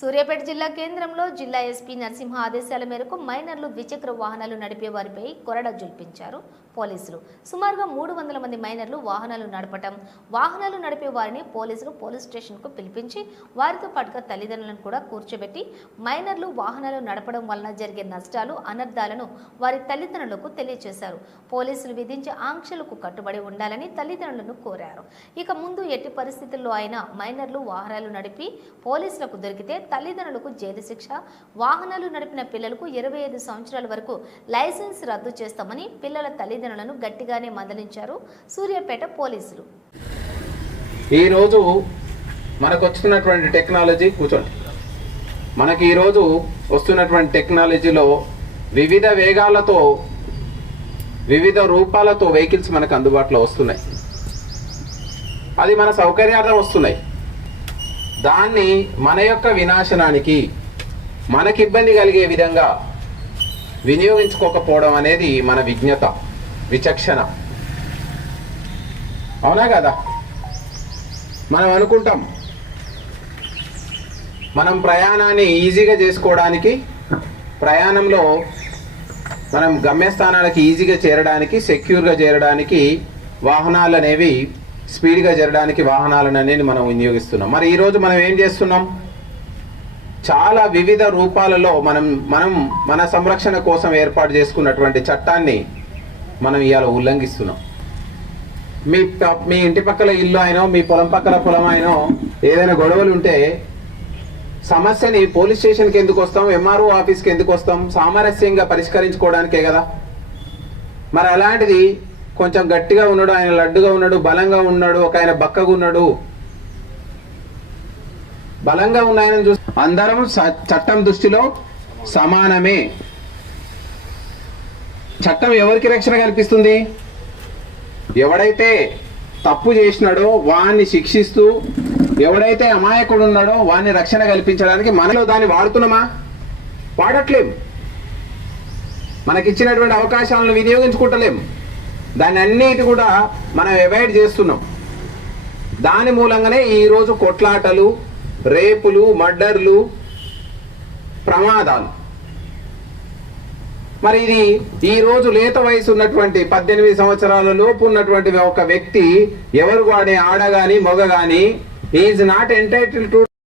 సూర్యాపేట జిల్లా కేంద్రంలో జిల్లా ఎస్పీ నరసింహ ఆదేశాల మేరకు మైనర్లు ద్విచక్ర వాహనాలు నడిపే వారిపై కొరడ జుల్పించారు పోలీసులు. సుమారుగా మూడు వందల మంది మైనర్లు వాహనాలు నడపటం వాహనాలు నడిపే వారిని పోలీసులు పోలీస్ స్టేషన్కు పిలిపించి వారితో పాటుగా తల్లిదండ్రులను కూడా కూర్చోబెట్టి మైనర్లు వాహనాలు నడపడం వలన జరిగే నష్టాలు అనర్థాలను వారి తల్లిదండ్రులకు తెలియజేశారు పోలీసులు విధించే ఆంక్షలకు కట్టుబడి ఉండాలని తల్లిదండ్రులను కోరారు. ఇక ముందు ఎట్టి పరిస్థితుల్లో అయినా మైనర్లు వాహనాలు నడిపి పోలీసులకు దొరికితే తల్లిదండ్రులకు జైలు శిక్ష వాహనాలు నడిపిన పిల్లలకు ఇరవై ఐదు సంవత్సరాల వరకు లైసెన్స్ రద్దు చేస్తామని పిల్లల తల్లిదండ్రులను గట్టిగానే మందలించారు సూర్యాపేట పోలీసులు. ఈరోజు మనకు వచ్చినటువంటి టెక్నాలజీ కూర్చోండి మనకి ఈరోజు వస్తున్నటువంటి టెక్నాలజీలో వివిధ వేగాలతో వివిధ రూపాలతో వెహికల్స్ మనకు అందుబాటులో వస్తున్నాయి. అది మన సౌకర్యార్థం వస్తున్నాయి. దాన్ని మన యొక్క వినాశనానికి మనకి ఇబ్బంది కలిగే విధంగా వినియోగించుకోకపోవడం అనేది మన విజ్ఞత విచక్షణ. అవునా కదా? మనం అనుకుంటాం మనం ప్రయాణాన్ని ఈజీగా చేసుకోవడానికి ప్రయాణంలో మనం గమ్యస్థానాలకి ఈజీగా చేరడానికి సెక్యూర్గా చేరడానికి వాహనాలు అనేవి స్పీడ్గా జరగడానికి వాహనాలను అనేది మనం వినియోగిస్తున్నాం. మరి ఈరోజు మనం ఏం చేస్తున్నాం? చాలా వివిధ రూపాలలో మనం మనం మన సంరక్షణ కోసం ఏర్పాటు చేసుకున్నటువంటి చట్టాన్ని మనం ఇవాళ ఉల్లంఘిస్తున్నాం. మీ మీ ఇంటి పక్కల ఇల్లు అయినో మీ పొలం పక్కల పొలం అయినో ఏదైనా గొడవలు ఉంటే సమస్యని పోలీస్ స్టేషన్కి ఎందుకు వస్తాం? ఎంఆర్ఓ ఆఫీస్కి ఎందుకు వస్తాం? సామరస్యంగా పరిష్కరించుకోవడానికే కదా. మరి అలాంటిది కొంచెం గట్టిగా ఉన్నాడు ఆయన లడ్డుగా ఉన్నాడు బలంగా ఉన్నాడు ఒక ఆయన బక్కగా ఉన్నాడు. బలంగా ఉన్న ఆయన చూసి అందరం చట్టం దృష్టిలో సమానమే. చట్టం ఎవరికి రక్షణ కల్పిస్తుంది? ఎవడైతే తప్పు చేసినాడో వాణ్ణి శిక్షిస్తూ ఎవడైతే అమాయకుడు ఉన్నాడో వాడిని రక్షణ కల్పించడానికి మనలో దాన్ని వాడుతున్నామా? వాడట్లేం. మనకిచ్చినటువంటి అవకాశాలను వినియోగించుకుంటలేం. దాని అన్నిటి కూడా మనం అవాయిడ్ చేస్తున్నాం. దాని మూలంగానే ఈరోజు కొట్లాటలు రేపులు మర్డర్లు ప్రమాదాలు. మరి ఇది ఈరోజు లేత వయసు ఉన్నటువంటి పద్దెనిమిది సంవత్సరాల లోపు ఉన్నటువంటి ఒక వ్యక్తి ఎవరు వాడే ఆడ గాని మొగ గాని ఈజ్ నాట్ ఎంటైటిల్ టు